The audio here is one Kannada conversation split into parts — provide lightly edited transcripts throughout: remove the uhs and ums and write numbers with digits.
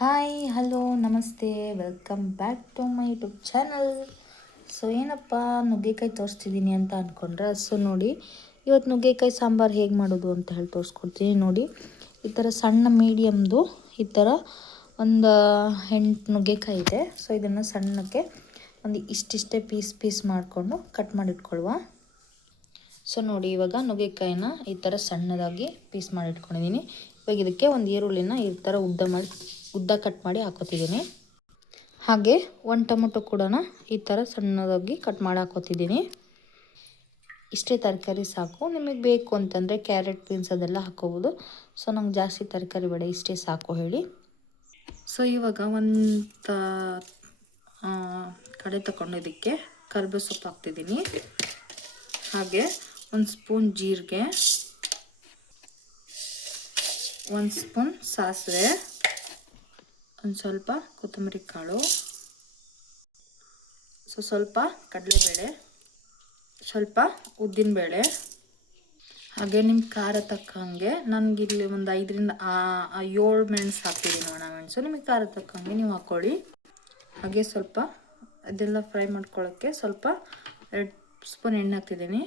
ಹಾಯ್ ಹಲೋ ನಮಸ್ತೆ welcome back to my YouTube channel. So ಏನಪ್ಪ ನುಗ್ಗೆಕಾಯಿ ತೋರಿಸ್ತಿದ್ದೀನಿ ಅಂತ ಅಂದ್ಕೊಂಡ್ರೆ, ಸೊ ನೋಡಿ ಇವತ್ತು ನುಗ್ಗೆಕಾಯಿ ಸಾಂಬಾರು ಹೇಗೆ ಮಾಡೋದು ಅಂತ ಹೇಳಿ ತೋರಿಸ್ಕೊಡ್ತೀನಿ. ನೋಡಿ ಈ ಥರ ಸಣ್ಣ ಮೀಡಿಯಮ್ದು ಈ ಥರ ಒಂದು 8 ನುಗ್ಗೆಕಾಯಿ ಇದೆ. ಸೊ ಇದನ್ನು ಸಣ್ಣಕ್ಕೆ ಒಂದು ಇಷ್ಟಿಷ್ಟೇ ಪೀಸ್ ಮಾಡಿಕೊಂಡು ಕಟ್ ಮಾಡಿಟ್ಕೊಳ್ಳುವ. ಸೊ ನೋಡಿ ಇವಾಗ ನುಗ್ಗೆಕಾಯಿನ ಈ ಥರ ಸಣ್ಣದಾಗಿ ಪೀಸ್ ಮಾಡಿ ಇಟ್ಕೊಂಡಿದ್ದೀನಿ. ಇವಾಗ ಇದಕ್ಕೆ ಒಂದು ಈರುಳ್ಳಿನ ಈ ಥರ ಉದ್ದ ಕಟ್ ಮಾಡಿ ಹಾಕೋತಿದ್ದೀನಿ. ಹಾಗೆ ಒಂದು ಟೊಮೊಟೊ ಕೂಡ ಈ ಥರ ಸಣ್ಣದಾಗಿ ಕಟ್ ಮಾಡಿ ಹಾಕೋತಿದ್ದೀನಿ. ಇಷ್ಟೇ ತರಕಾರಿ ಸಾಕು. ನಿಮಗೆ ಬೇಕು ಅಂತಂದರೆ ಕ್ಯಾರೆಟ್ ಬೀನ್ಸ್ ಅದೆಲ್ಲ ಹಾಕೋಬೋದು. ಸೊ ನಂಗೆ ಜಾಸ್ತಿ ತರಕಾರಿ ಬೇಡ, ಇಷ್ಟೇ ಸಾಕು ಹೇಳಿ. ಸೊ ಇವಾಗ ಒಂದು ಕಡೆ ತಗೊಂಡು ಇದಕ್ಕೆ ಕರಿಬೇವು ಸೊಪ್ಪು ಹಾಕ್ತಿದ್ದೀನಿ. ಹಾಗೆ 1 ಸ್ಪೂನ್ ಜೀರಿಗೆ, 1 ಸ್ಪೂನ್ ಸಾಸಿವೆ, ಒಂದು ಸ್ವಲ್ಪ ಕೊತ್ತಂಬರಿ ಕಾಳು, ಸ್ವಲ್ಪ ಕಡಲೆಬೇಳೆ, ಸ್ವಲ್ಪ ಉದ್ದಿನಬೇಳೆ, ಹಾಗೆ ನಿಮ್ಮ ಖಾರ ತಕ್ಕಂಗೆ ನನಗಿಲ್ಲಿ ಒಂದು 5ರಿಂದ 7 ಮೆಣಸು ಹಾಕ್ತಿದ್ದೀನಿ, ಒಣ ಮೆಣಸು. ನಿಮಗೆ ಖಾರ ತಕ್ಕಂಗೆ ನೀವು ಹಾಕ್ಕೊಳ್ಳಿ. ಹಾಗೆ ಸ್ವಲ್ಪ ಅದೆಲ್ಲ ಫ್ರೈ ಮಾಡ್ಕೊಳ್ಳೋಕ್ಕೆ ಸ್ವಲ್ಪ 2 ಸ್ಪೂನ್ ಎಣ್ಣೆ ಹಾಕ್ತಿದ್ದೀನಿ.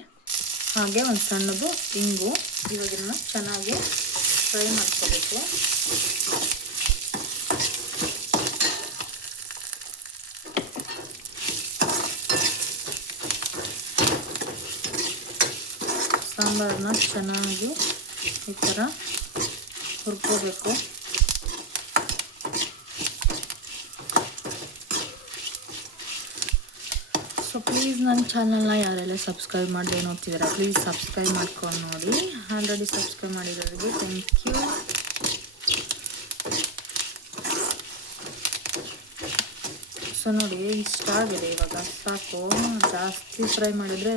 ಹಾಗೆ ಒಂದು ಸಣ್ಣದು ಇಂಗು. ಇವಾಗ ಇದನ್ನು ಚೆನ್ನಾಗಿ ಫ್ರೈ ಮಾಡ್ಕೋಬೇಕು. ಸಾಂಬಾರನ್ನ ಚೆನ್ನಾಗಿ ಈ ಥರ ಹುರ್ಕೋಬೇಕು. ಸೊ ಪ್ಲೀಸ್ ನನ್ನ ಚಾನಲ್ನ ಯಾರೆಲ್ಲ ಸಬ್ಸ್ಕ್ರೈಬ್ ಮಾಡದೆ ನೋಡ್ತಿದ್ದೀರಾ, ಪ್ಲೀಸ್ ಸಬ್ಸ್ಕ್ರೈಬ್ ಮಾಡ್ಕೊಂಡು ನೋಡಿ. ಆಲ್ರೆಡಿ ಸಬ್ಸ್ಕ್ರೈಬ್ ಮಾಡಿರೋರಿಗೆ ಥ್ಯಾಂಕ್ ಯು. ಸೊ ನೋಡಿ ಇಷ್ಟ ಆಗಿದೆ, ಇವಾಗ ಸಾಕು. ಜಾಸ್ತಿ ಫ್ರೈ ಮಾಡಿದರೆ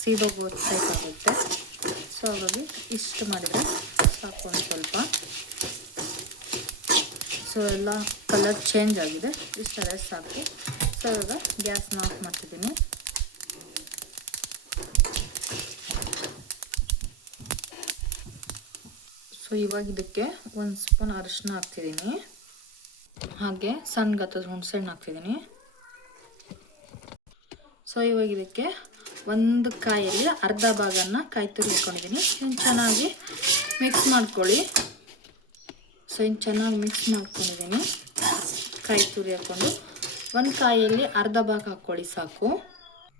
ಸೀದೋಗೋದು ಟೈಪ್ ಆಗುತ್ತೆ. ಸೊ ಹಾಗಾಗಿ ಇಷ್ಟು ಮಾಡಿದರೆ ಸಾಕು. ಒಂದು ಸ್ವಲ್ಪ ಸೊ ಎಲ್ಲ ಕಲರ್ ಚೇಂಜ್ ಆಗಿದೆ, ಇಷ್ಟರೇ ಸಾಕು. ಸೊ ಇವಾಗ ಗ್ಯಾಸ್ನ ಆಫ್ ಮಾಡ್ತಿದ್ದೀನಿ. ಸೊ ಇವಾಗ ಇದಕ್ಕೆ 1 ಸ್ಪೂನ್ ಅರಿಶಿನ ಹಾಕ್ತಿದ್ದೀನಿ. ಹಾಗೆ ಸಣ್ಣ ಗಾತ್ರದ ಹುಣಸೆಹಣ್ಣು ಹಾಕ್ತಿದ್ದೀನಿ. ಸೊ ಇವಾಗ ಇದಕ್ಕೆ ಒಂದು ಕಾಯಲ್ಲಿ ಅರ್ಧ ಭಾಗನ ಕಾಯಿ ತುರಿ ಹಾಕ್ಕೊಂಡಿದ್ದೀನಿ. ಇನ್ನು ಚೆನ್ನಾಗಿ ಮಿಕ್ಸ್ ಮಾಡ್ಕೊಳ್ಳಿ. ಸೊ ಇನ್ನು ಚೆನ್ನಾಗಿ ಮಿಕ್ಸ್ ಮಾಡ್ಕೊಂಡಿದ್ದೀನಿ. ಕಾಯಿ ತುರಿ ಹಾಕ್ಕೊಂಡು ಒಂದು ಕಾಯಲ್ಲಿ ಅರ್ಧ ಭಾಗ ಹಾಕ್ಕೊಳ್ಳಿ ಸಾಕು.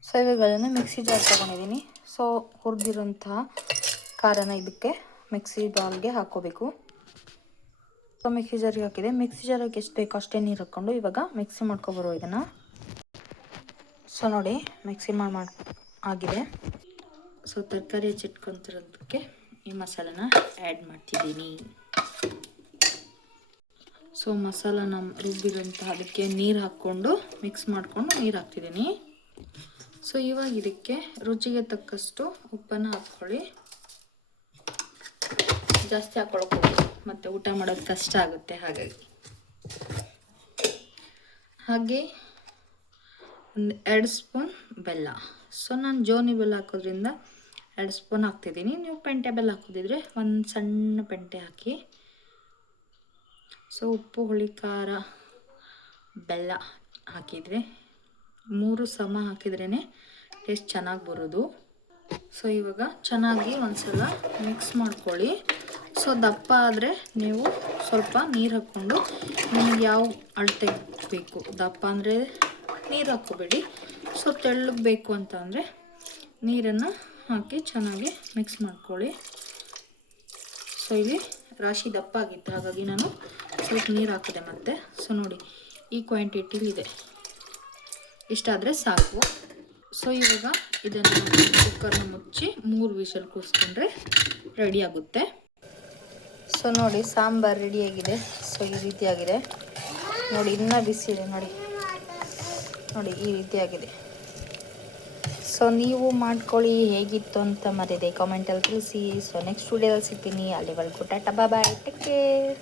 ಸೊ ಇವಾಗ ಅದನ್ನು ಮಿಕ್ಸಿ ಜಾರ್ ತೊಗೊಂಡಿದ್ದೀನಿ. ಸೊ ಹುರಿದಿರೋಂತಹ ಖಾರನ ಇದಕ್ಕೆ ಮಿಕ್ಸಿ ಬಾಲ್ಗೆ ಹಾಕ್ಕೋಬೇಕು. ಸೊ ಮಿಕ್ಸಿ ಜಾರಿಗೆ ಹಾಕಿದೆ. ಮಿಕ್ಸಿ ಜಾರಿಗೆ ಎಷ್ಟು ಬೇಕೋ ಅಷ್ಟೇ ನೀರು ಹಾಕ್ಕೊಂಡು ಇವಾಗ ಮಿಕ್ಸಿ ಮಾಡ್ಕೊಬರೋ ಇದನ್ನು. ಸೊ ನೋಡಿ ಮಿಕ್ಸಿ ಆಗಿದೆ. ಸೊ ತರಕಾರಿ ಹೆಚ್ಚಿಟ್ಕೊತಿರೋದಕ್ಕೆ ಈ ಮಸಾಲನ ಆ್ಯಡ್ ಮಾಡ್ತಿದ್ದೀನಿ. ಸೊ ಮಸಾಲನ ರುಬ್ಬಿರೋಂತಹ ಅದಕ್ಕೆ ನೀರು ಹಾಕ್ಕೊಂಡು ಮಿಕ್ಸ್ ಮಾಡಿಕೊಂಡು ನೀರು ಹಾಕ್ತಿದ್ದೀನಿ. ಸೊ ಇವಾಗ ಇದಕ್ಕೆ ರುಚಿಗೆ ತಕ್ಕಷ್ಟು ಉಪ್ಪನ್ನು ಹಾಕ್ಕೊಳ್ಳಿ. ಜಾಸ್ತಿ ಹಾಕ್ಕೊಳಕ್ಕೆ ಹೋಗಿ ಮತ್ತು ಊಟ ಮಾಡೋದು ಕಷ್ಟ ಆಗುತ್ತೆ. ಹಾಗೆ ಒಂದು 2 ಸ್ಪೂನ್ ಬೆಲ್ಲ. ಸೊ ನಾನು ಜೋನಿ ಬೆಲ್ಲ ಹಾಕೋದ್ರಿಂದ 2 ಸ್ಪೂನ್ ಹಾಕ್ತಿದ್ದೀನಿ. ನೀವು ಪೆಂಟೆ ಬೆಲ್ಲ ಹಾಕೋದಿದ್ರೆ ಒಂದು ಸಣ್ಣ ಪೆಂಟೆ ಹಾಕಿ. ಸೊ ಉಪ್ಪು, ಹುಳಿ, ಖಾರ, ಬೆಲ್ಲ ಹಾಕಿದರೆ 3 ಸಮ ಹಾಕಿದ್ರೇ ಟೇಸ್ಟ್ ಚೆನ್ನಾಗಿ ಬರೋದು. ಸೊ ಇವಾಗ ಚೆನ್ನಾಗಿ ಒಂದ್ಸಲ ಮಿಕ್ಸ್ ಮಾಡ್ಕೊಳ್ಳಿ. ಸೊ ದಪ್ಪ ಆದರೆ ನೀವು ಸ್ವಲ್ಪ ನೀರು ಹಾಕ್ಕೊಂಡು ನಿಮಗೆ ಯಾವ ಅಳತೆ ಬೇಕು, ದಪ್ಪ ಅಂದರೆ ನೀರು ಹಾಕ್ಕೋಬೇಡಿ. ಸೊ ತೆಳ್ಳಗೆ ಬೇಕು ಅಂತ ಅಂದರೆ ನೀರನ್ನು ಹಾಕಿ ಚೆನ್ನಾಗಿ ಮಿಕ್ಸ್ ಮಾಡ್ಕೊಳ್ಳಿ. ಸೊ ಇಲ್ಲಿ ರಾಶಿ ದಪ್ಪ ಆಗಿತ್ತು, ಹಾಗಾಗಿ ನಾನು ಸ್ವಲ್ಪ ನೀರು ಹಾಕಿದೆ ಮತ್ತೆ. ಸೊ ನೋಡಿ ಈ ಕ್ವಾಂಟಿಟಿಲಿದೆ, ಇಷ್ಟಾದರೆ ಸಾಕು. ಸೊ ಇವಾಗ ಇದನ್ನು ಕುಕ್ಕರ್ನ ಮುಚ್ಚಿ 3 ವಿಷಲ್ ಕೂರಿಸ್ಕೊಂಡ್ರೆ ರೆಡಿ ಆಗುತ್ತೆ. ಸೊ ನೋಡಿ ಸಾಂಬಾರು ರೆಡಿಯಾಗಿದೆ. ಸೊ ಈ ರೀತಿಯಾಗಿದೆ ನೋಡಿ, ಇನ್ನೂ ಬಿಸಿ ಇದೆ ನೋಡಿ ಈ ರೀತಿಯಾಗಿದೆ. ಸೊ ನೀವು ಮಾಡ್ಕೊಳ್ಳಿ, ಹೇಗಿತ್ತು ಅಂತ ಮರಿದೆ ಕಾಮೆಂಟಲ್ಲಿ ತಿಳಿಸಿ. ಸೊ ನೆಕ್ಸ್ಟ್ ವಿಡಿಯೋದಲ್ಲಿ ಸಿಗ್ತೀನಿ. ಅಲ್ಲಿವರೆಗೂ ಟಾಟಾ ಬಾಯ್, ಟೇಕ್ ಕೇರ್.